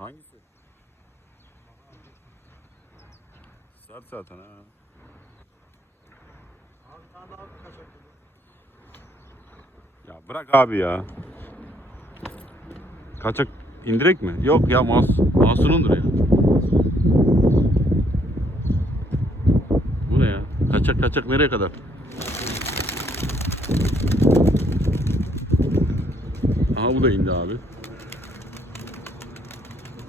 Hangisi? Sert zaten ha. Abi tane daha dedi. Ya bırak abi ya. Kaçak indirek mi? Yok ya mas Mahsun'undur ya. Bu ne ya? Kaçak kaçak nereye kadar? Aha bu da indi abi.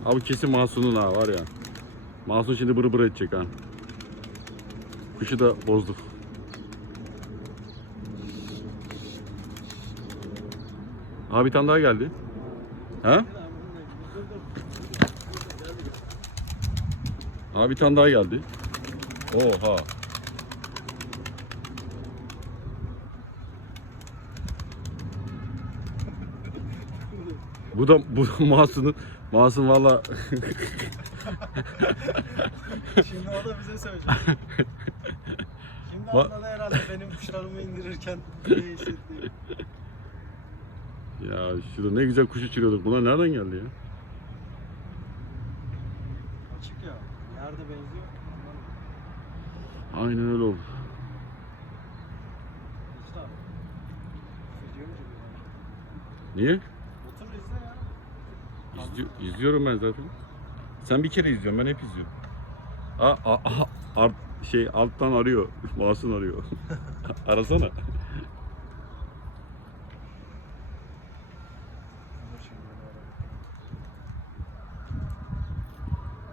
Abi kesin Mahsun'un ha var ya. Mahsun şimdi bırı bırı edecek ha. Kuşu da bozduk. Abi bir tane daha geldi. Ha? Abi bir tane daha geldi. Oha. Bu da bu da Masum'un Masum valla Şimdi o da bize söyleyecek. Şimdi Ba- anladı herhalde benim kuşlarımı indirirken ne hissettiğimi. ya şurada ne güzel kuş uçuruyorduk. Bunlar nereden geldi ya? Açık ya. Yerde benziyor. Anlamadım. Aynen öyle oldu. Video mu çekiyor? Niye? Otur izle ya. İzli- izliyorum ben zaten. Sen bir kere izliyorsun, ben hep izliyorum. Aa, aa, aa, art- şey alttan arıyor, Masum arıyor. Arasana.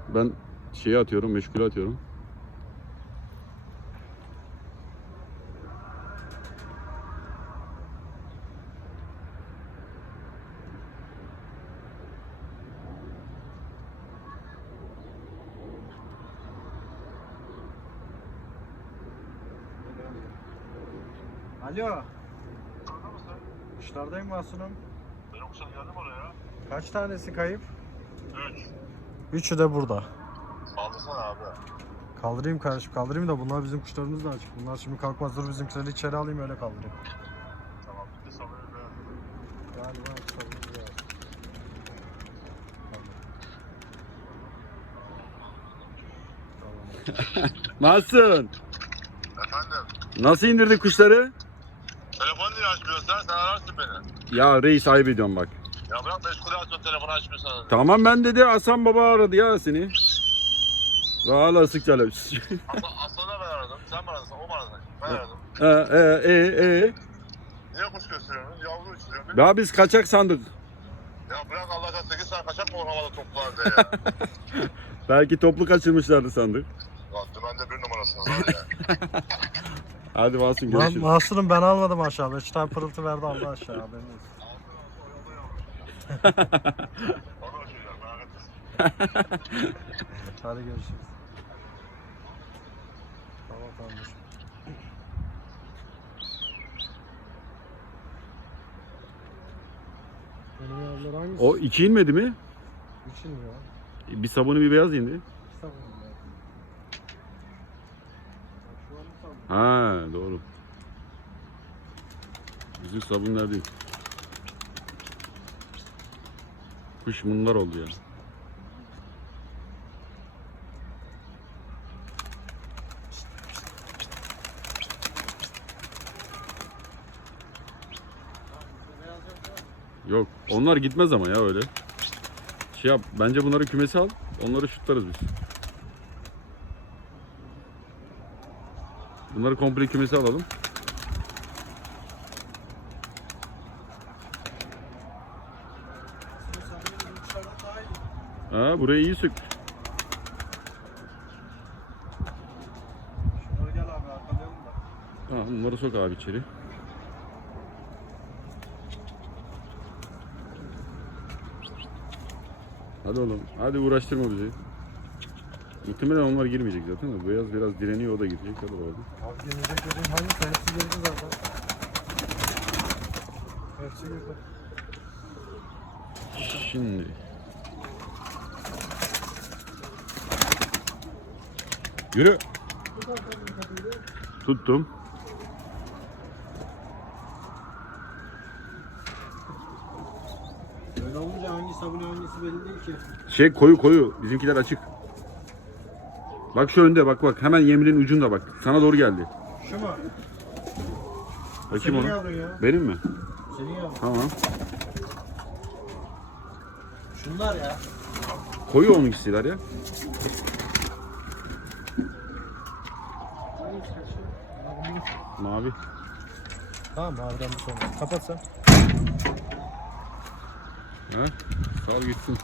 Ben şeyi atıyorum, meşgule atıyorum. Alo. Kuşlardayım Mahsun'um. Ben yoksa geldim oraya. Kaç tanesi kayıp? Üç. Üçü de burada. Saldırsana abi. Kaldırayım kardeşim kaldırayım da bunlar bizim kuşlarımız da açık. Bunlar şimdi kalkmaz dur bizimkileri içeri alayım öyle kaldırayım. Tamam bitti sanırım ben. Galiba kuşlarımız var. Tamam. Masum, Efendim. nasıl indirdik kuşları? Telefonu niye açmıyorsun sen? Sen ararsın beni. Ya reis ayıp ediyorum bak. Ya bırak meşgul açma telefonu açmıyorsan. Tamam ben dedi Hasan baba aradı ya seni. Valla sık çalep. Aslan, Aslan'a ben aradım. Sen mi aradın? O mu aradı? Ben aradım. e, e, e, e. Niye kuş gösteriyorsun? Yavru uçuruyorsun. Ya biz kaçak sandık. Ya bırak Allah aşkına 8 saat kaçak mı havada toplarda ya? Belki toplu kaçırmışlardı sandık. Lan dümende bir numarasınız var ya. Hadi Masum Ma görüşürüz. Mahsun'um ben almadım aşağıda. Üç tane pırıltı verdi aldı aşağı etmesin. Hadi görüşürüz. Tamam. Benim yavrular hangisi? O iki inmedi mi? Üçün ya. Bir sabunu bir beyaz indi. Kitap ya. Bak şu an bu sabun. Ha doğru. Bizim sabunlar değil. Kuş bunlar oldu ya. Yok onlar gitmez ama ya öyle. Şey yap bence bunları kümesi al. Onları şutlarız biz. Bunları komple kümesi alalım. Ha burayı iyi sök. Ha bunları sok abi içeri. Hadi oğlum. Hadi uğraştırma bizi. Muhtemelen onlar girmeyecek zaten de. Beyaz biraz direniyor o da girecek. Hadi bakalım. Abi gelecek dediğin hangisi? Hepsi girdi zaten. Hepsi girdi. Şimdi. Yürü. Tuttum. Öyle olunca hangisi abone hangisi belli değil ki. Şey koyu koyu. Bizimkiler açık. Bak şu önde bak bak. Hemen yeminin ucunda bak. Sana doğru geldi. Şu mu? Bakayım Senin onu. yavrun ya. Benim mi? Senin yavrun. Tamam. Şunlar ya. Koyu onunkisiler ya. Mavi. Tamam maviden bir sonra. Kapat sen. Ha? Sal gitsin.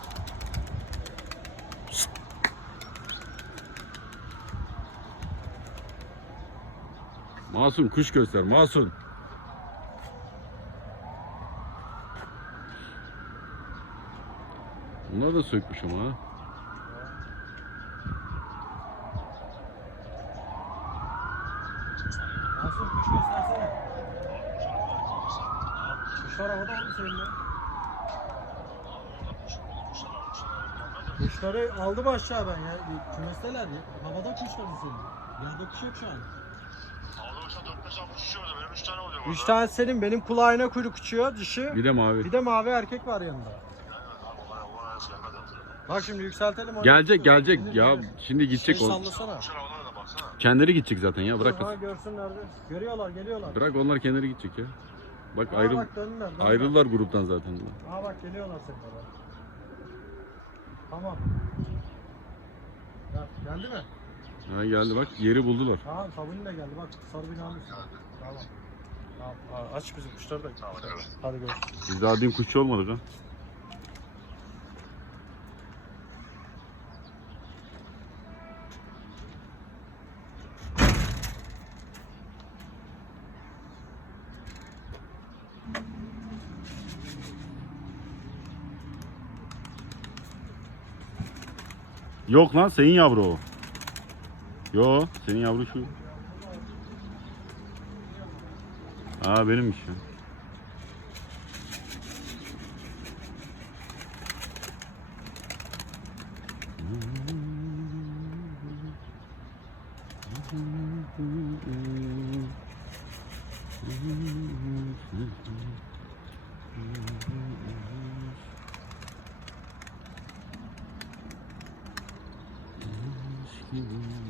Masum kuş göster Masum. Bunlar da sökmüş ama. Nasıl kuş göstersene. Kuşlar havada mı senin de? Kuşları aldım aşağı ben ya. Kümesteler ya. Havada kuş vardı senin. Yerde kuş yok şu an. Havada uçta 4-5 tane kuş uçuyordu. Benim 3 tane oluyor Üç tane senin, benim kulağına kuyruk uçuyor, dişi. Bir de mavi. Bir de mavi erkek var yanında. Bak şimdi yükseltelim onu. Gelecek gelecek ya şimdi gidecek Şey o. sallasana. Kendileri gidecek zaten ya bırak. Ha görsünler. Görüyorlar, geliyorlar. Bırak onlar kendileri gidecek ya. Bak Aa, ayrıl bak döndüler. ayrıldılar gruptan zaten. Aa bak geliyorlar sefer. Tamam. Ya, geldi mi? Ha geldi bak yeri buldular. Tamam sabuni de geldi bak sarı binanın üstünde. Tamam. Aç bizim kuşları da. Tamam hadi. evet. Hadi görüşürüz. Biz daha dün kuşçu olmadık ha. Yok lan senin yavru o. Yo senin yavru şu. Aa benimmiş ya. Gel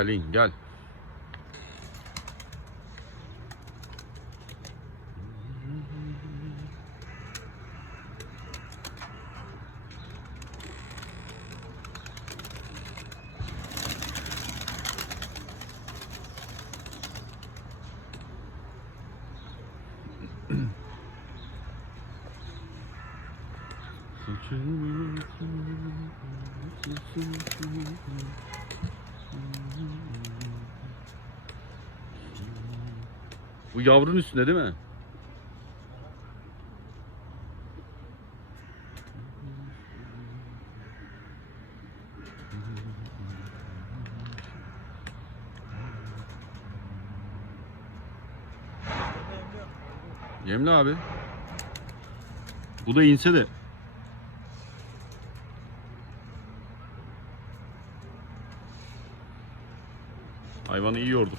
in gel. Bu yavrunun üstünde değil mi? Yemli abi. Bu da inse de. Hayvanı iyi yordu.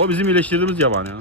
O bizim iyileştirdiğimiz yaban ya.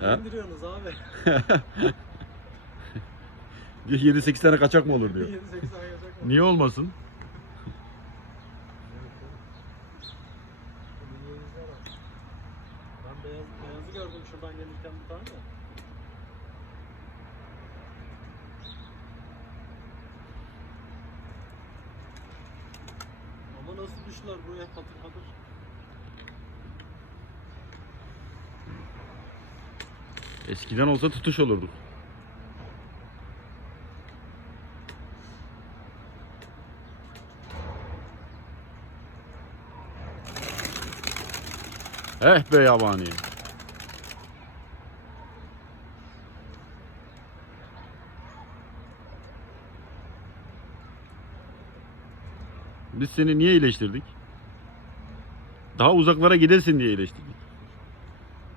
Ha? İndiriyorsunuz abi. 7-8 tane kaçak mı olur diyor. 7-8 ay yazacak mı? Niye olmasın? Ben beyaz, beyazı gördüm şuradan gelirken bir tane de. Ama nasıl düştüler buraya patır patır. Eskiden olsa tutuş olurduk. Eh be yabani. Biz seni niye iyileştirdik? Daha uzaklara gidesin diye iyileştirdik.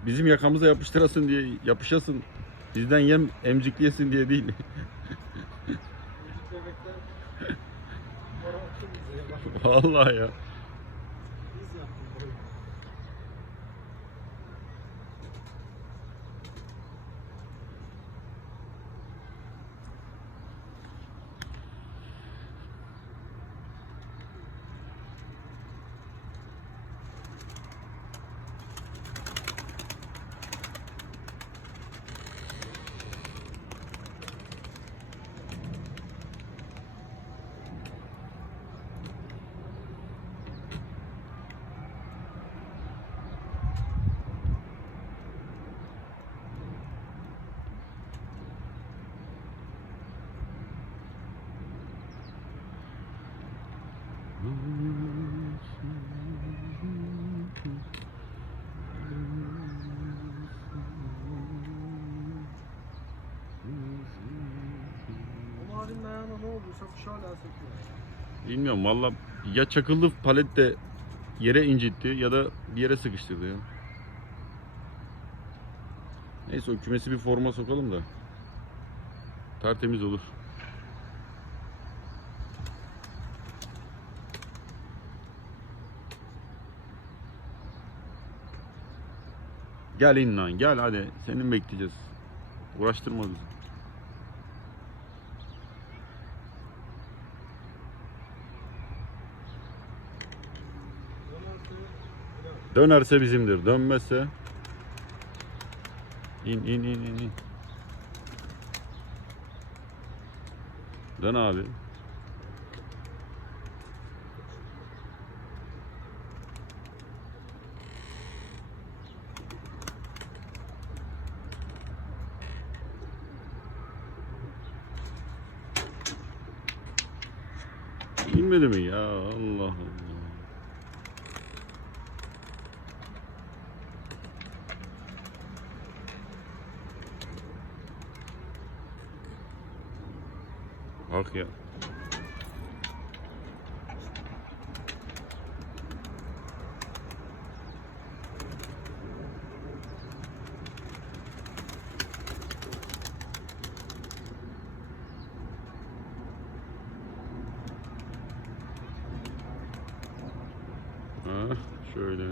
Bizim yakamıza yapıştırasın diye yapışasın. Bizden yem emcikleyesin diye değil. Vallahi ya. O mavinin ayağına ne olduysa kuş hala söküyor. Bilmiyorum valla ya çakıldı palet de yere incitti ya da bir yere sıkıştırdı ya. Neyse o kümesi bir forma sokalım da tertemiz olur. Gel in lan gel hadi senin bekleyeceğiz. Uğraştırma bizi. Dönerse bizimdir. Dönmezse in in in in. in. Dön abi. İnmedi mi ya? Allah Allah. Bak ya. Ha, şöyle.